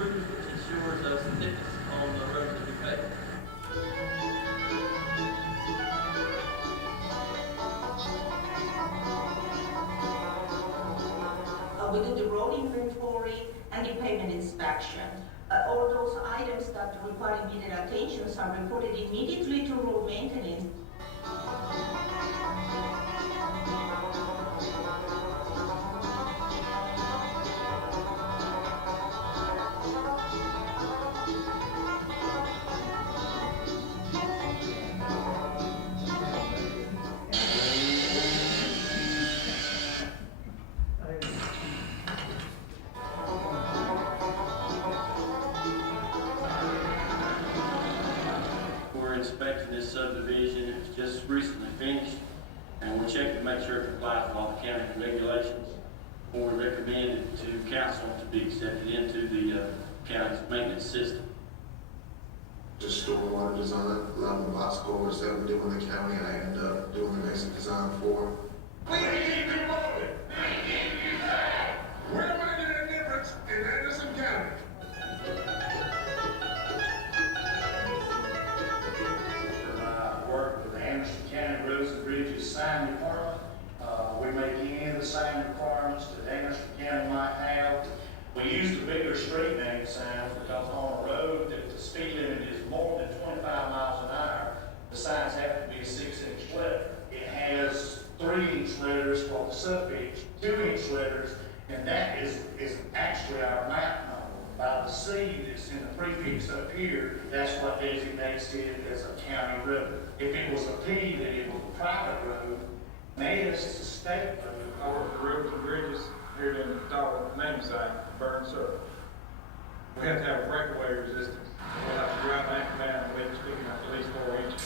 approvals, which ensures us the thickness on the roads that we pave. We do the road inventory and the pavement inspection. All those items that require immediate attention are reported immediately to road maintenance. Inspecting this subdivision. It was just recently finished, and we're checking to make sure it complies with all the county regulations. We recommend it to council to be accepted into the county's maintenance system. Just stormwater design, allowing the box scores that we do in the county, I end up doing the basic design for. We keep you moving. We're making a difference in Anderson County. Work with the Anderson County Roads and Bridges sign department. We make any of the sign requirements that Anderson County might have. We use the bigger street name signs because on a road that the speed limit is more than 25 miles an hour, the signs have to be a 6-inch letter. It has 3-inch letters for the suffix, 2-inch letters, and that is actually our map number. By the C that's in the prefix up here, that's what designates it as a county road. If it was a P, then it was a private road. An S is a state road. I work for Roads and Bridges here in the Dollar name site, Burn Circle. We have to have a breakaway resistance. We have to drive that down, we have to stick it at least 4 inches.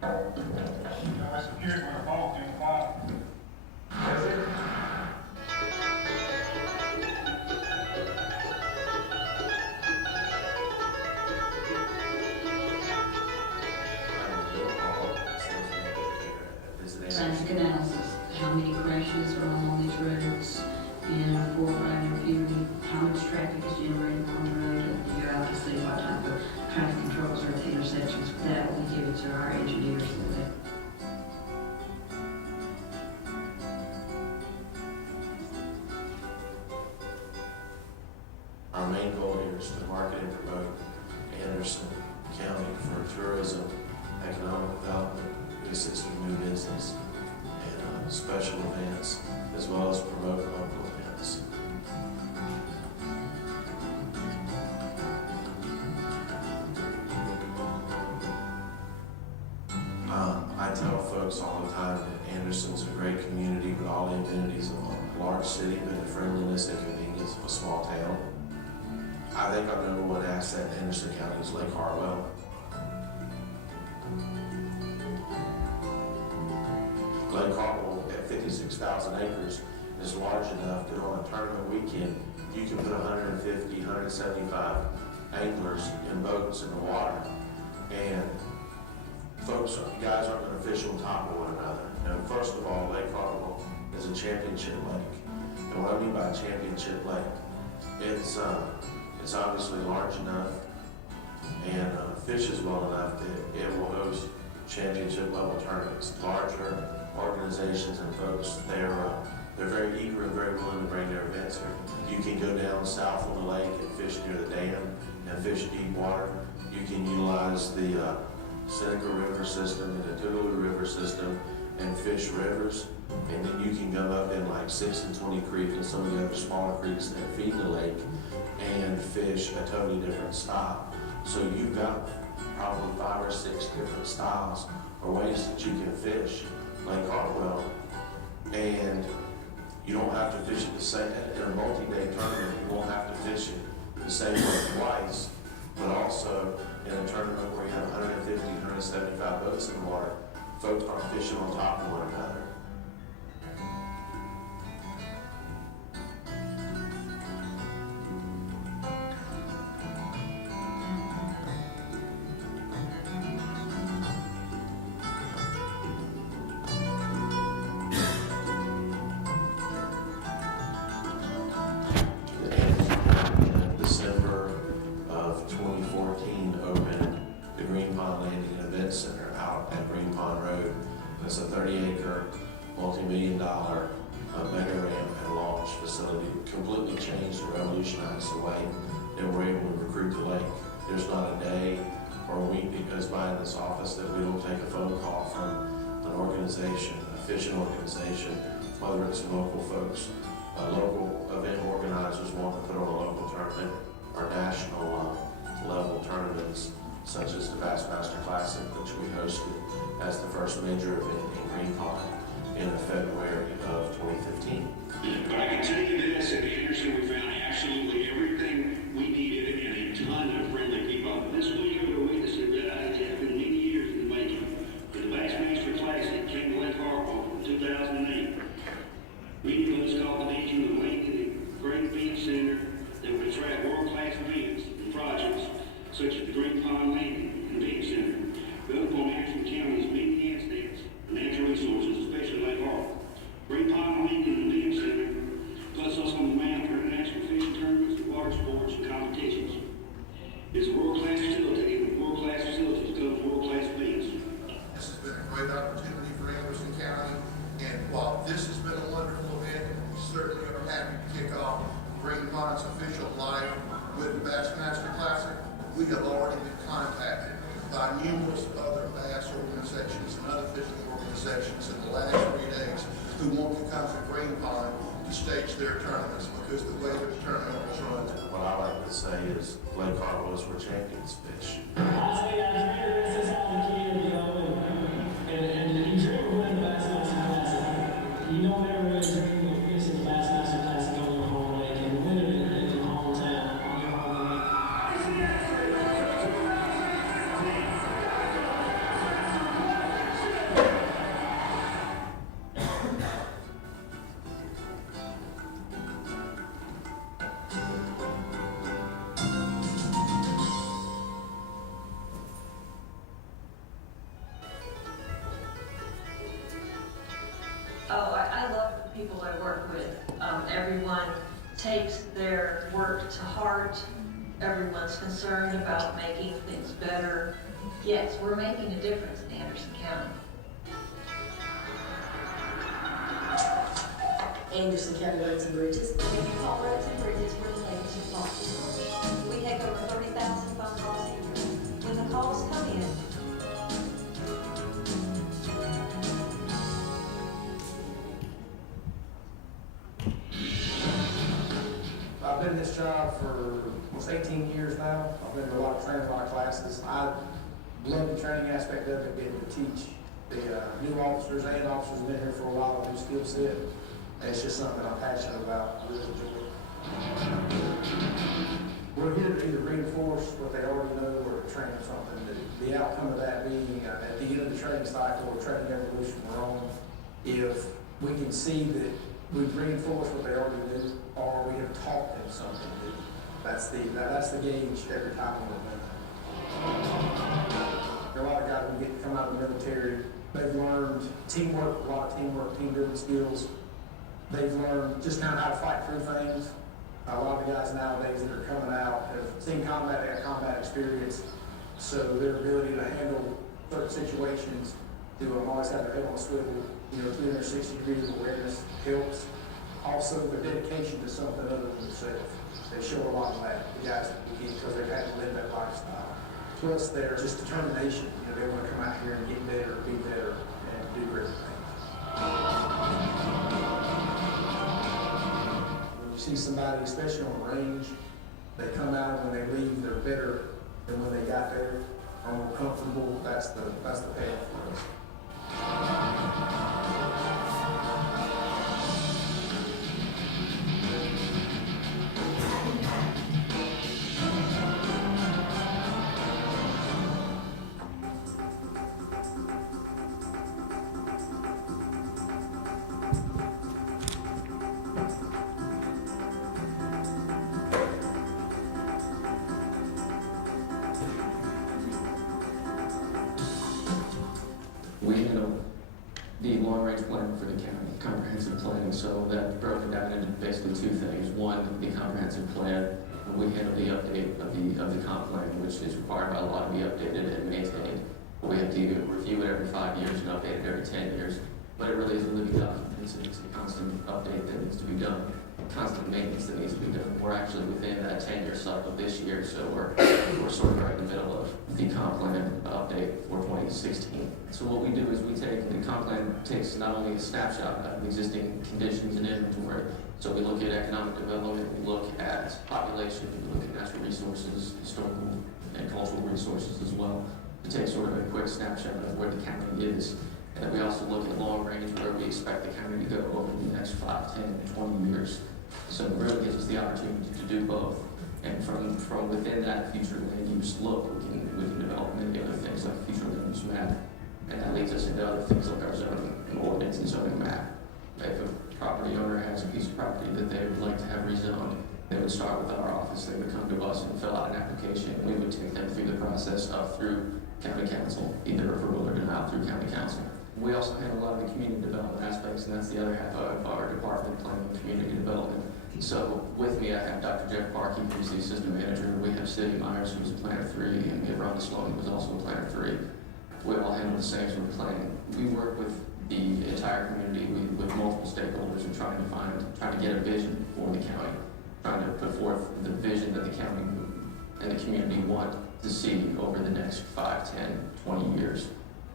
That's here's where the fault in the bottom. That's it. Scientific analysis, how many crashes are on these roads in a 4 or 5 year period, how much traffic is generated on the road, and you obviously what type of traffic controls are at the intersections. That we give it to our engineers for that. Our main goal here is to market and promote Anderson County for tourism, economic development, assisting new business, and special events, as well as promote local events. I tell folks all the time that Anderson's a great community with all the amenities of a large city, but the friendliness and convenience of a small town. I think our #1 asset in Anderson County is Lake Hartwell. Lake Hartwell at 56,000 acres is large enough that on a tournament weekend, you can put 150, 175 anglers in boats in the water. And folks, guys aren't going to fish on top of one another. Now, first of all, Lake Hartwell is a championship lake. And what I mean by a championship lake, it's obviously large enough and fishes well enough that it will host championship level tournaments. Larger organizations and folks, they're very eager and very willing to bring their events here. You can go down south on the lake and fish near the dam and fish deep water. You can utilize the Seneca River system and the Tougaloo River system and fish rivers. And then you can go up in like 6 and 20 Creek and some of the other smaller creeks that feed the lake and fish a totally different style. So you've got probably 5 or 6 different styles or ways that you can fish Lake Hartwell, and you don't have to fish it the same. In a multi-day tournament, you won't have to fish it the same way twice, but also in a tournament where you have 150, 175 boats in the water, folks aren't fishing on top of one another. completely changed and revolutionized the way that we're able to recruit the lake. There's not a day or a week that goes by in this office that we don't take a phone call from an organization, a fishing organization, whether it's local folks, local event organizers want to put on a local tournament, or national level tournaments, such as the Bassmaster Classic, which we hosted as the first major event in Green Pond in February of 2015. But I can tell you this, at Anderson, we found absolutely everything we needed and a ton of friendly people. This week, over a week, this has been many years in the making. But the Bassmaster Classic came to Lake Hartwell in 2008. Many boats competition with Lake and the Great Event Center that would attract world-class events and projects, such as the Green Pond Landing and Event Center, built upon Anderson County's many handstands and natural resources, especially Lake Hartwell. Green Pond Landing and Event Center puts us on the map for international fishing tournaments, water sports, and competitions. It's a world-class facility, and with world-class facilities comes world-class events. This has been a great opportunity for Anderson County, and while this has been a wonderful event, we certainly are happy to kick off Green Pond's official life with the Bassmaster Classic. We have already been contacted by numerous other bass organizations and other fishing organizations in the last 3 days who want to come to Green Pond to stage their tournaments because the way the tournament was run. What I like to say is Lake Hartwell is where champions fish. This is how the kid, and you dream of winning the Bassmaster Classic. You don't ever really dream of fishing the Bassmaster Classic on your home lake and winning it in your hometown on your home lake. Oh, I love the people I work with. Everyone takes their work to heart. Everyone's concerned about making things better. Yes, we're making a difference in Anderson County. Anderson County Roads and Bridges. If you call roads and bridges, we're the ladies who talk. We take over 30,000 phone calls a year. When the calls come in, I've been in this job for almost 18 years now. I've been to a lot of training, a lot of classes. I love the training aspect of it, getting to teach the new officers and officers who've been here for a while a new skill set. And it's just something I'm passionate about. I really enjoy it. We're here to either reinforce what they already know or train them something. The outcome of that being at the end of the training cycle or training evolution we're on, if we can see that we've reinforced what they already do, or we have taught them something new. That's the gauge every time we're done. There are a lot of guys who come out of the military. They've learned teamwork, a lot of teamwork, team building skills. They've learned just kind of how to fight through things. A lot of the guys nowadays that are coming out have seen combat, they have combat experience, so their ability to handle certain situations, to always have their head on a swivel, 360 degrees of awareness helps. Also, their dedication to something other than themselves. They show a lot of that, the guys because they've had to live that lifestyle. Plus, their just determination. They want to come out here and get better, be better, and do great things. When you see somebody, especially on the range, they come out and when they leave, they're better than when they got there, or more comfortable. That's the payoff for us. We handle the long-range plan for the county, comprehensive planning, so that's broken down into basically two things. One, the comprehensive plan, and we handle the update of the comp plan, which is required by law to be updated and maintained. We have to review it every 5 years and update it every 10 years, but it really is a living document. It's a constant update that needs to be done. constant maintenance that needs to be done. We're actually within that 10-year cycle this year, so we're sort of right in the middle of the comp plan update for 2016. So what we do is the comp plan takes not only a snapshot of existing conditions and inventory, so we look at economic development, we look at population, we look at natural resources, historical and cultural resources as well, to take sort of a quick snapshot of where the county is. And then we also look at long range, where we expect the county to go over the next 5, 10, and 20 years. So it really gives us the opportunity to do both. And from within that future land use look, we can develop many other things like future land use map. And that leads us into other things like our zoning and ordinance and zoning map. If a property owner has a piece of property that they would like to have rezoned, they would start with our office, they would come to us and fill out an application, and we would take them through the process through county council, either approval or denial through county council. We also handle a lot of the community development aspects, and that's the other half of our department, planning and community development. So with me, I have Dr. Jeff Parkey, who's the assistant manager. We have Cindy Myers, who's a planner 3, and we have Rhonda Sloan, who was also a planner 3. We all handle the same sort of planning. We work with the entire community, with multiple stakeholders, and trying to get a vision for the county, trying to put forth the vision that the county and the community want to see over the next 5, 10, 20 years.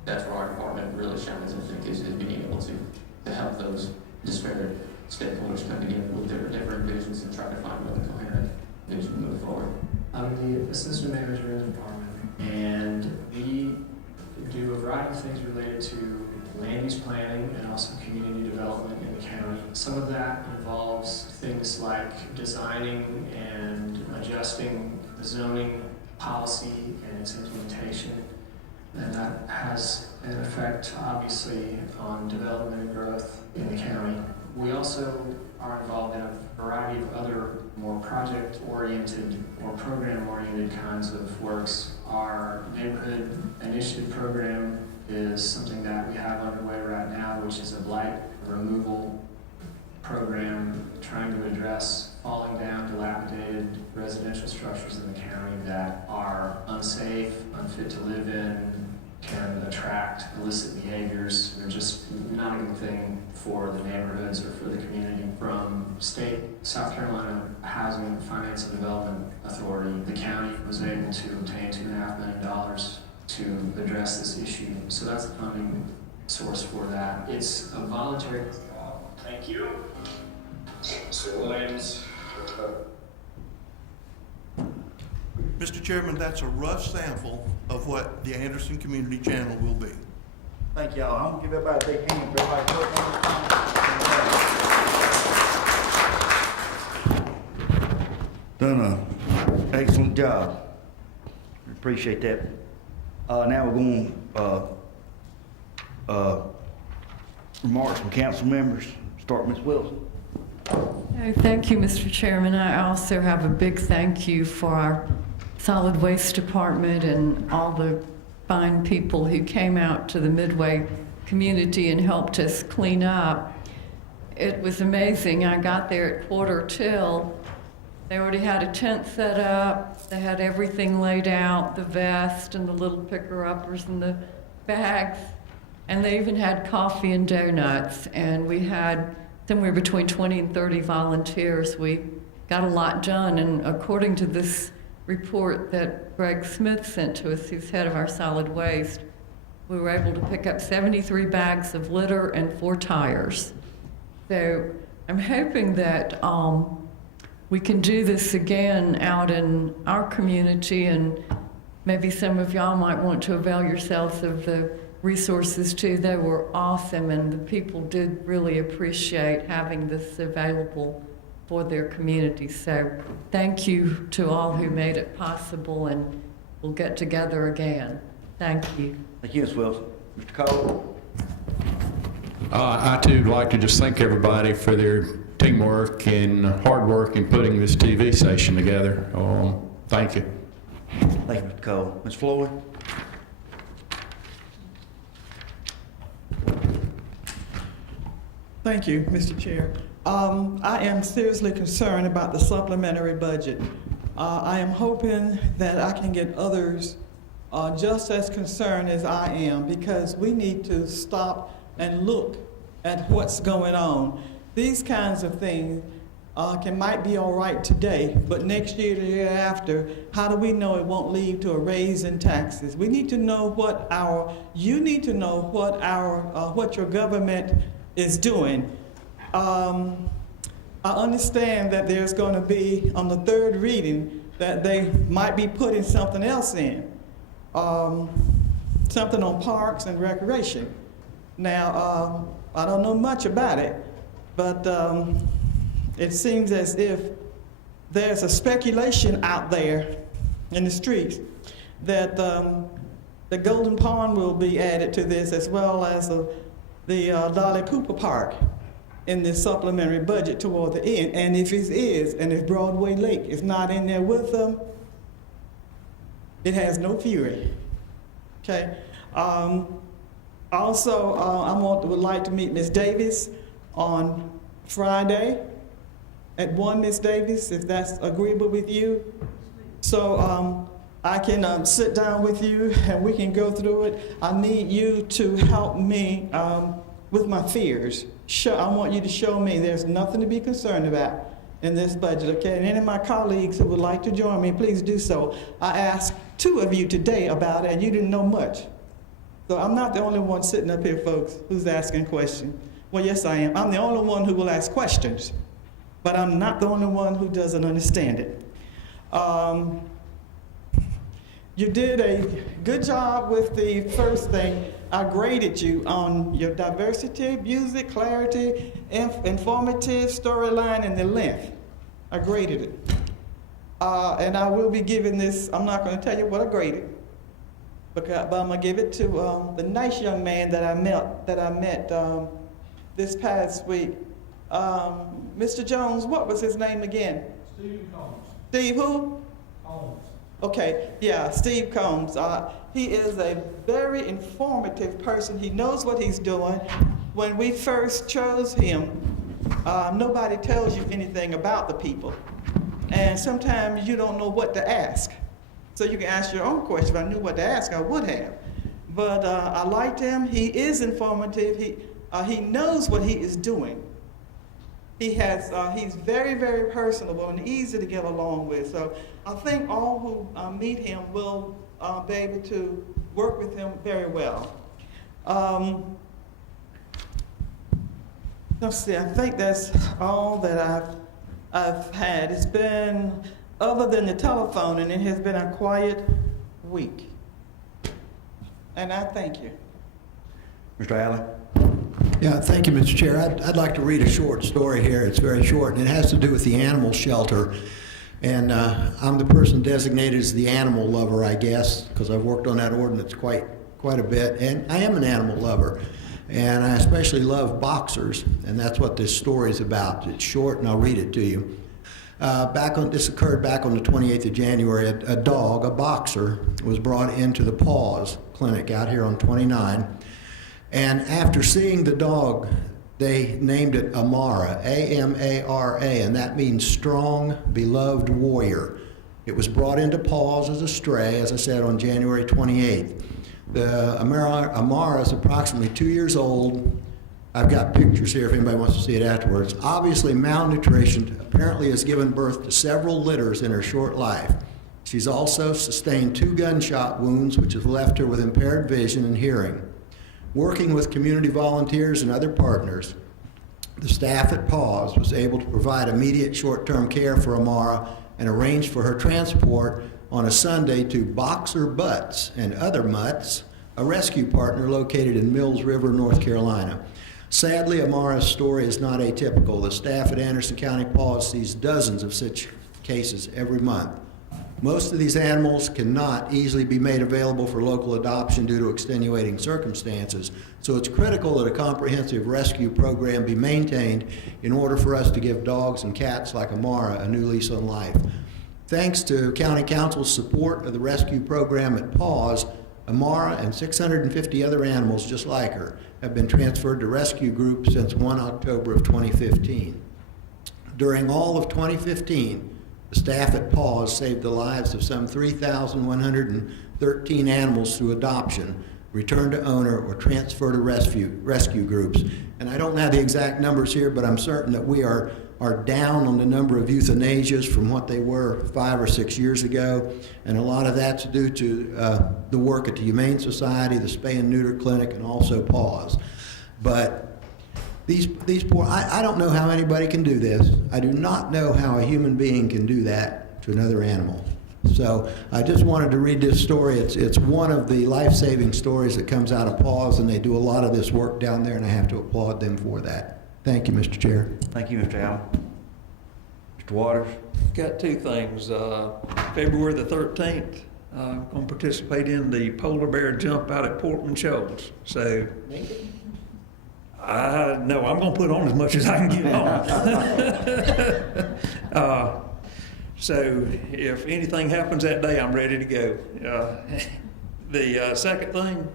That's where our department really shines, I think, is being able to help those disparate stakeholders come together with their different visions and try to find a coherent vision to move forward. I'm the assistant manager in the department, and we do a variety of things related to land use planning and also community development in the county. Some of that involves things like designing and adjusting the zoning policy and its implementation, and that has an effect, obviously, on development and growth in the county. We also are involved in a variety of other more project-oriented or program-oriented kinds of works. Our neighborhood initiative program is something that we have underway right now, which is a blight removal program trying to address falling down, dilapidated residential structures in the county that are unsafe, unfit to live in, can attract illicit behaviors. They're just not a good thing for the neighborhoods or for the community. From state South Carolina Housing Finance and Development Authority, the county was able to obtain $2.5 million to address this issue. So that's the funding source for that. It's a voluntary. Thank you. Mr. Williams. Mr. Chairman, that's a rough sample of what the Anderson Community Channel will be. Thank y'all. I'm gonna give everybody a big hand for everybody working on it. Done an excellent job. Appreciate that. Now we're going remarks from council members. Start Ms. Wilson. Thank you, Mr. Chairman. I also have a big thank you for our solid waste department and all the fine people who came out to the Midway community and helped us clean up. It was amazing. I got there at 1:45. They already had a tent set up. They had everything laid out, the vest and the little picker-uppers and the bags. And they even had coffee and donuts. And we had somewhere between 20 and 30 volunteers. We got a lot done. And according to this report that Greg Smith sent to us, who's head of our solid waste, we were able to pick up 73 bags of litter and 4 tires. So I'm hoping that we can do this again out in our community, and maybe some of y'all might want to avail yourselves of the resources too. They were awesome, and the people did really appreciate having this available for their community. So thank you to all who made it possible, and we'll get together again. Thank you. Thank you, Ms. Wilson. Mr. Cole. I too would like to just thank everybody for their teamwork and hard work in putting this TV station together. Thank you. Thank you, Mr. Cole. Ms. Floyd. Thank you, Mr. Chair. I am seriously concerned about the supplementary budget. I am hoping that I can get others just as concerned as I am, because we need to stop and look at what's going on. These kinds of things might be all right today, but next year, the year after, how do we know it won't lead to a raise in taxes? We need to know you need to know what your government is doing. I understand that there's going to be, on the third reading, that they might be putting something else in, something on parks and recreation. Now, I don't know much about it, but it seems as if there's a speculation out there in the streets that the Golden Pond will be added to this, as well as the Dolly Cooper Park in this supplementary budget toward the end. And if it is, and if Broadway Lake is not in there with them, it has no fury. Okay. Also, would like to meet Ms. Davis on Friday at 1, Ms. Davis, if that's agreeable with you. So I can sit down with you and we can go through it. I need you to help me with my fears. I want you to show me there's nothing to be concerned about in this budget, okay? And any of my colleagues who would like to join me, please do so. I asked 2 of you today about it and you didn't know much. So I'm not the only one sitting up here, folks, who's asking questions. Well, yes, I am. I'm the only one who will ask questions, but I'm not the only one who doesn't understand it. You did a good job with the first thing. I graded you on your diversity, music, clarity, informative, storyline, and the length. I graded it. And I will be giving this, I'm not going to tell you what I graded, but I'm going to give it to the nice young man that I met this past week. Mr. Jones, what was his name again? Steve Combs. Steve who? Combs. Okay, yeah, Steve Combs. He is a very informative person. He knows what he's doing. When we first chose him, nobody tells you anything about the people. And sometimes you don't know what to ask. So you can ask your own question. If I knew what to ask, I would have. But I liked him. He is informative. He knows what he is doing. He's very, very personable and easy to get along with. So I think all who meet him will be able to work with him very well. Let's see, I think that's all that I've had. It's been, other than the telephone, and it has been a quiet week. And I thank you. Mr. Allen? Yeah, thank you, Mr. Chair. I'd like to read a short story here. It's very short, and it has to do with the animal shelter. And I'm the person designated as the animal lover, I guess, because I've worked on that ordinance quite a bit. And I am an animal lover, and I especially love boxers, and that's what this story is about. It's short, and I'll read it to you. This occurred back on the 28th of January. A dog, a boxer, was brought into the Paws Clinic out here on 29. And after seeing the dog, they named it Amara, A-M-A-R-A, and that means strong, beloved warrior. It was brought into Paws as a stray, as I said, on January 28th. The Amara is approximately 2 years old. I've got pictures here if anybody wants to see it afterwards. Obviously malnutrition, apparently has given birth to several litters in her short life. She's also sustained 2 gunshot wounds, which have left her with impaired vision and hearing. Working with community volunteers and other partners, the staff at Paws was able to provide immediate short-term care for Amara and arranged for her transport on a Sunday to Boxer Butts and Other Mutts, a rescue partner located in Mills River, North Carolina. Sadly, Amara's story is not atypical. The staff at Anderson County Paws sees dozens of such cases every month. Most of these animals cannot easily be made available for local adoption due to extenuating circumstances, so it's critical that a comprehensive rescue program be maintained in order for us to give dogs and cats like Amara a new lease on life. Thanks to County Council's support of the rescue program at Paws, Amara and 650 other animals just like her have been transferred to rescue groups since 1 October of 2015. During all of 2015, the staff at Paws saved the lives of some 3,113 animals through adoption, return to owner, or transfer to rescue groups. And I don't have the exact numbers here, but I'm certain that we are are down on the number of euthanasias from what they were 5 or 6 years ago, and a lot of that's due to the work at the Humane Society, the Spay and Neuter Clinic, and also PAWS. But these poor, I don't know how anybody can do this. I do not know how a human being can do that to another animal. So I just wanted to read this story. It's one of the life-saving stories that comes out of PAWS, and they do a lot of this work down there, and I have to applaud them for that. Thank you, Mr. Chair. Thank you, Mr. Allen. Mr. Waters? Got two things. February the 13th, I'm going to participate in the polar bear jump out at Portman Shoals. So, no, I'm going to put on as much as I can get on. So, if anything happens that day, I'm ready to go. The second thing,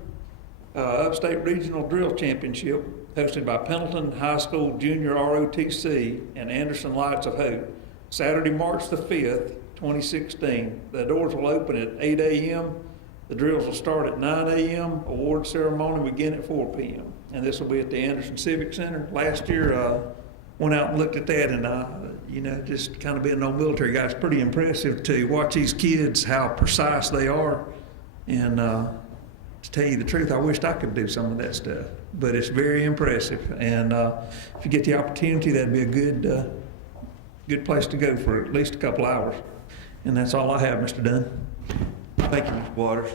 Upstate Regional Drill Championship, hosted by Pendleton High School Junior ROTC and Anderson Lights of Hope, Saturday, March the 5th, 2016. The doors will open at 8 a.m. The drills will start at 9 a.m. Award ceremony will begin at 4 p.m. And this will be at the Anderson Civic Center. Last year, went out and looked at that, and just kind of being an old military guy, it's pretty impressive to watch these kids, how precise they are. And to tell you the truth, I wished I could do some of that stuff. But it's very impressive, and if you get the opportunity, that'd be a good place to go for at least a couple hours. And that's all I have, Mr. Dunn. Thank you, Mr. Waters.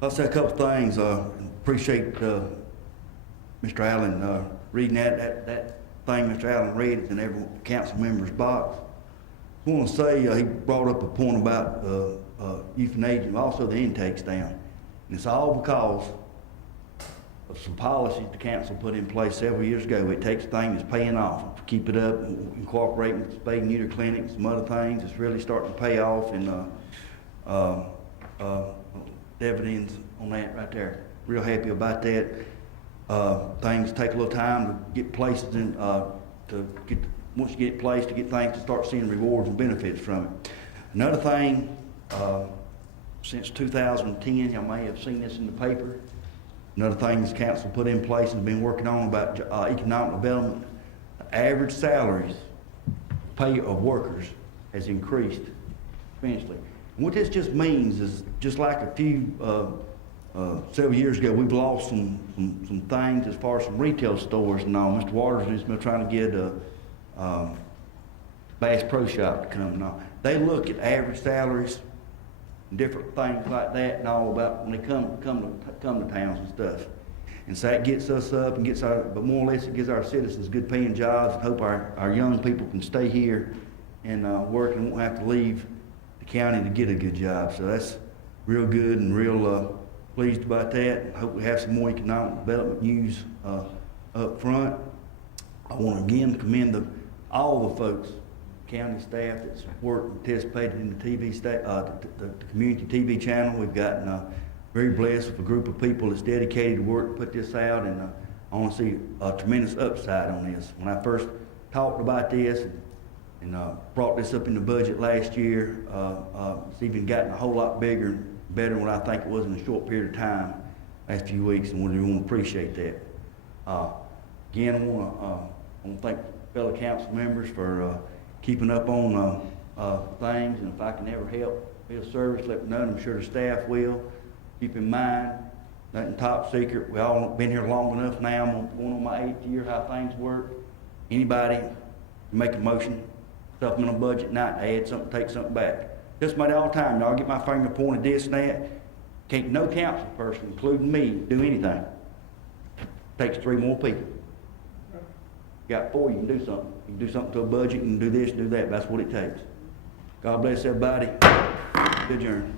I'll say a couple things. Appreciate Mr. Allen reading that thing Mr. Allen read. It's in every council member's box. I want to say he brought up a point about euthanasia, and also the intakes down. And it's all because of some policies the council put in place several years ago. It takes things that's paying off. Keep it up, incorporate with the spay and neuter clinics, some other things. It's really starting to pay off, and dividends on that right there. Real happy about that. Things take a little time to get places in, once you get placed, to get things to start seeing rewards and benefits from it. Another thing, since 2010, y'all may have seen this in the paper. Another thing this council put in place and been working on about economic development. The average salaries pay of workers has increased exponentially. And what this just means is, just like a few several years ago, we've lost some things as far as some retail stores and all. Mr. Waters has been trying to get Bass Pro Shop to come and all. They look at average salaries and different things like that and all about when they come to towns and stuff. And so that gets us up and but more or less it gives our citizens good paying jobs, and hope our young people can stay here and work and won't have to leave the county to get a good job. So that's real good and real pleased about that. Hope we have some more economic development news up front. I want to again commend all the folks, county staff that's worked and participated in the TV the community TV channel. We've gotten very blessed with a group of people that's dedicated to work to put this out, and I want to see a tremendous upside on this. When I first talked about this and brought this up in the budget last year, it's even gotten a whole lot bigger and better than what I think it was in a short period of time last few weeks, and we want to appreciate that. Again, I want to thank fellow council members for keeping up on things, and if I can ever help be of service, let me know. I'm sure the staff will. Keep in mind, nothing top secret. We all been here long enough now. I'm going on my 8th year, how things work. Anybody can make a motion, supplemental budget night, add something, take something back. Just about all the time, y'all get my finger pointed this and that. Can't no council person, including me, do anything. Takes 3 more people. Got 4, you can do something. You can do something to a budget, you can do this, do that. That's what it takes. God bless everybody. Good journey.